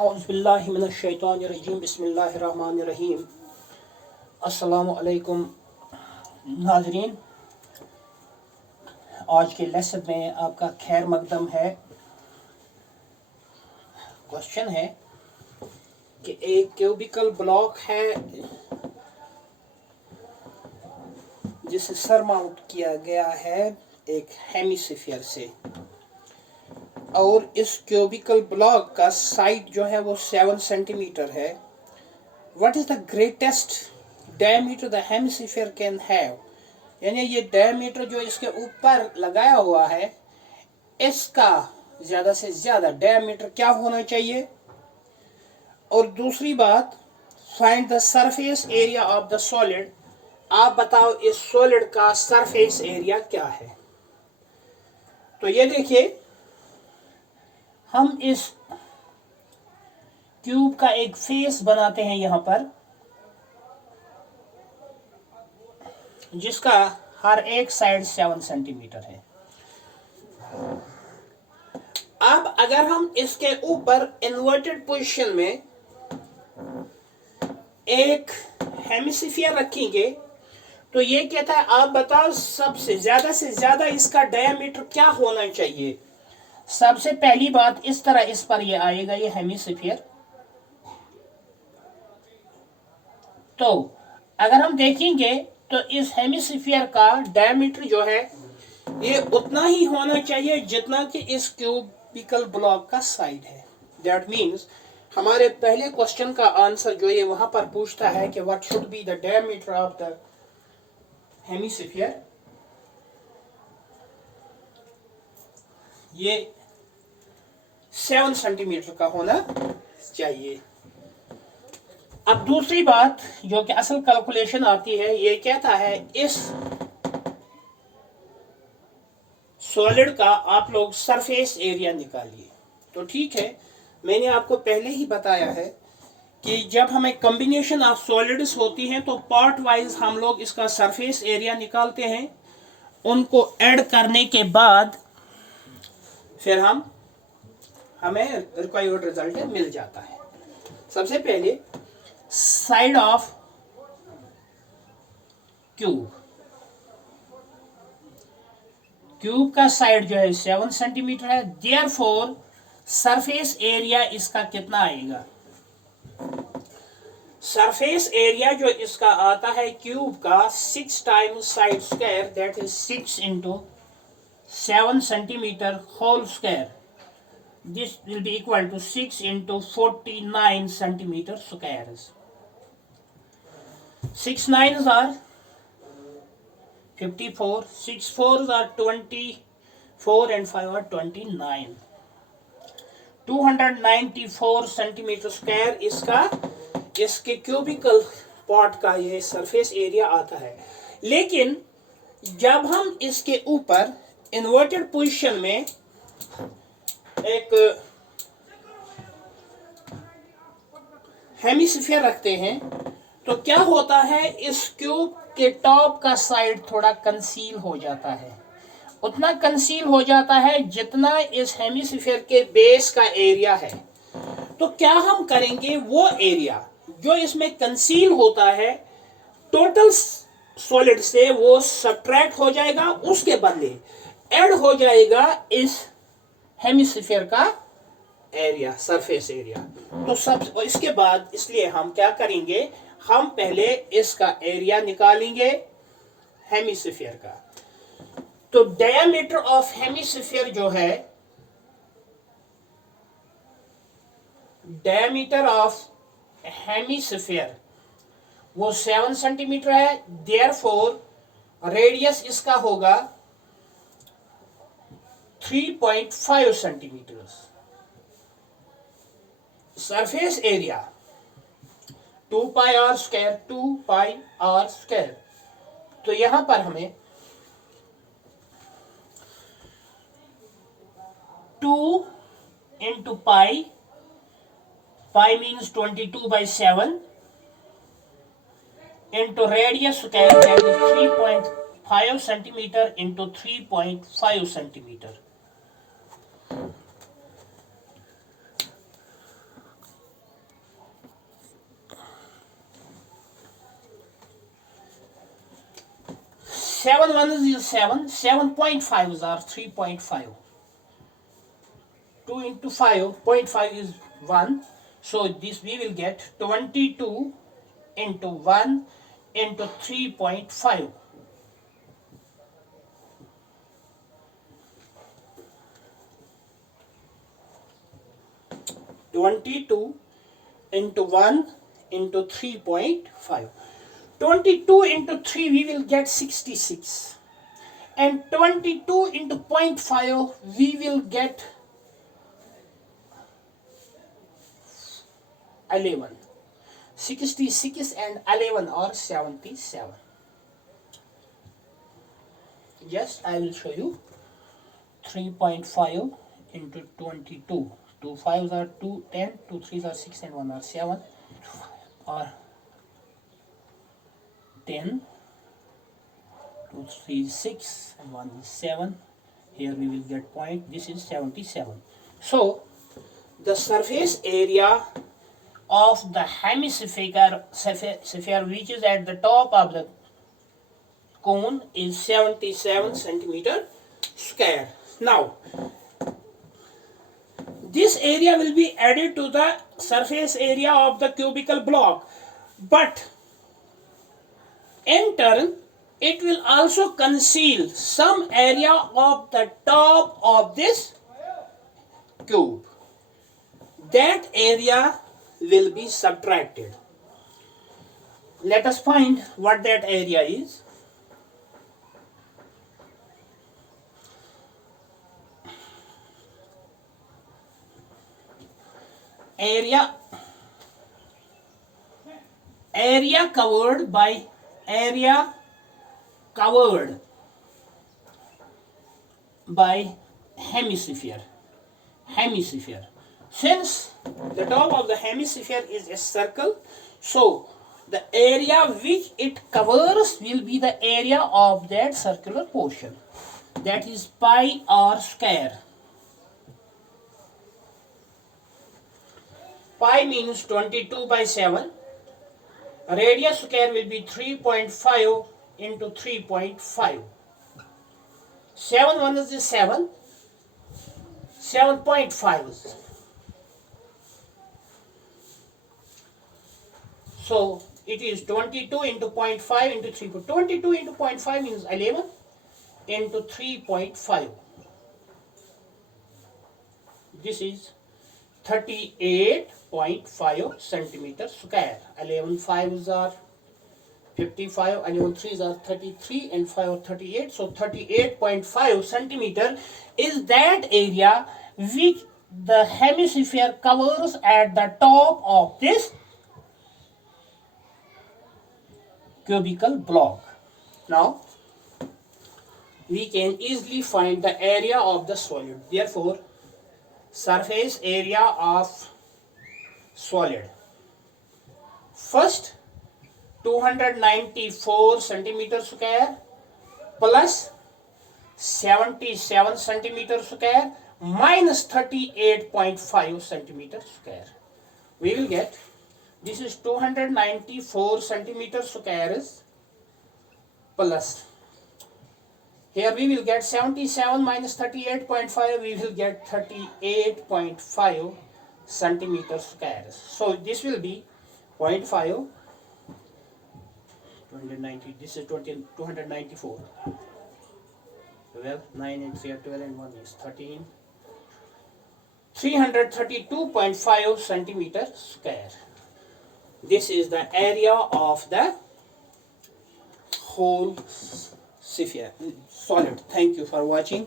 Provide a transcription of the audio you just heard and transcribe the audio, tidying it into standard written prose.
औज़ुबिल्लाहि मिनश्शैतानिर्रजीम बिस्मिल्लाहिर्रहमानिर्रहीम। अस्सलामु अलैकुम नाज़रीन, आज के लेसन में आपका खैर मकदम है। क्वेश्चन है कि एक क्यूबिकल ब्लॉक है जिसे सरमाउंट किया गया है एक हेमिस्फीयर से, और इस क्यूबिकल ब्लॉक का साइड जो है वो 7 सेंटीमीटर है। What is the greatest diameter the hemisphere can have, यानी ये डायमीटर जो इसके ऊपर लगाया हुआ है इसका ज्यादा से ज्यादा डायमीटर क्या होना चाहिए। और दूसरी बात, find the surface area of the solid. आप बताओ इस सॉलिड का सरफेस एरिया क्या है। तो ये देखिए, हम इस क्यूब का एक फेस बनाते हैं यहां पर, जिसका हर एक साइड 7 सेंटीमीटर है। अब अगर हम इसके ऊपर इन्वर्टेड पोजीशन में एक हेमिस्फीयर रखेंगे तो ये कहता है आप बताओ सबसे ज्यादा से ज्यादा इसका डायमीटर क्या होना चाहिए। सबसे पहली बात, इस तरह इस पर ये आएगा ये हेमिस्फीयर। तो अगर हम देखेंगे तो इस हेमिस्फीयर का डायमीटर जो है ये उतना ही होना चाहिए जितना कि इस क्यूबिकल ब्लॉक का साइड है। दैट मीन्स हमारे पहले क्वेश्चन का आंसर जो ये वहां पर पूछता है कि what should be the diameter of the hemisphere, ये 7 सेंटीमीटर का होना चाहिए। अब दूसरी बात जो कि असल कैलकुलेशन आती है, ये कहता है इस सॉलिड का आप लोग सरफेस एरिया निकालिए। तो ठीक है, मैंने आपको पहले ही बताया है कि जब हमें कॉम्बिनेशन ऑफ सॉलिड्स होती हैं तो पार्ट वाइज हम लोग इसका सरफेस एरिया निकालते हैं, उनको ऐड करने के बाद फिर हमें रिक्वायर्ड रिजल्ट मिल जाता है। सबसे पहले साइड ऑफ क्यूब का साइड जो है 7 सेंटीमीटर है। देयरफॉर सरफेस एरिया इसका कितना आएगा। सरफेस एरिया जो इसका आता है क्यूब का 6 times side square, that is 6 into 7 centimetre whole square. This will be equal to 6 into 49 centimeter squares. 6 9s are 54, 6 4s are 24 and 5 are 29. 294 सेंटीमीटर स्क्वायर इसके क्यूबिकल पॉट का ये सरफेस एरिया आता है। लेकिन जब हम इसके ऊपर इन्वर्टेड पोजीशन में एक हेमिस्फीयर रखते हैं तो क्या होता है, इस क्यूब के टॉप का साइड थोड़ा कंसील हो जाता है। उतना कंसील हो जाता है जितना इस हेमिस्फीयर के बेस का एरिया है। तो क्या हम करेंगे, वो एरिया जो इसमें कंसील होता है टोटल सॉलिड से वो सब्ट्रैक्ट हो जाएगा, उसके बदले ऐड हो जाएगा इस हेमिस्फीयर का एरिया, सरफेस एरिया। तो सब इसके बाद इसलिए हम क्या करेंगे, हम पहले इसका एरिया निकालेंगे हेमिस्फीयर का। तो डायमीटर ऑफ हेमिस्फीयर जो है, डायमीटर ऑफ हेमिस्फीयर वो 7 सेंटीमीटर है। देयरफॉर रेडियस इसका होगा 3.5 centimetre. Surface area 2 pi r square, 2 pi r square. तो यहां पर हमें 2 into pi means 22/7 into radius square, that is 3.5 centimetre into 3.5 centimetre. 7 ones is 7, 7.5s are 3.5. 2 into 5, 0.5 is 1. So this we will get 22 into 1 into 3.5. 22 into 1 into 3.5. 22 into 3 we will get 66. And 22 into 0.5 we will get 11. 66 and 11 are 77. Yes, I will show you. 3.5 into 22. 2 5s are 2, 10, 2 3s are 6 and 1 are 7. Or 10, 2 3 is 6 and 1 is 7. Here we will get point. This is 77. So the surface area of the hemisphere which is at the top of the cone is 77 centimeter square. Now this area will be added to the surface area of the cubical block, but in turn it will also conceal some area of the top of this cube. That area will be subtracted. Let us find what that area is. Area covered by hemisphere. Since the top of the hemisphere is a circle, so the area which it covers will be the area of that circular portion. That is pi r square. Pi means 22 by 7. Radius square will be 3.5 into 3.5. 7 1 is 7. 7.5. So it is 22 into 0.5 into 3. 22 into 0.5 means 11 into 3.5. This is 38.5 centimeter square. 11 5s are 55, 11 3s are 33 and 5 are 38. So 38.5 centimeter is that area which the hemisphere covers at the top of this cubical block. Now we can easily find the area of the solid. Therefore, surface area of solid. First 294 centimeter square plus 77 centimeter square minus 38.5 centimeter square. We will get, this is 294 centimeter square is plus, here we will get 77 minus 38.5, we will get 38.5 centimeter square. So this will be 0.5, 290, this is 294. 12, 9 and 3 are 12 and 1 is 13. 332.5 centimeter square. This is the area of the whole sphere, solid. Thank you for watching.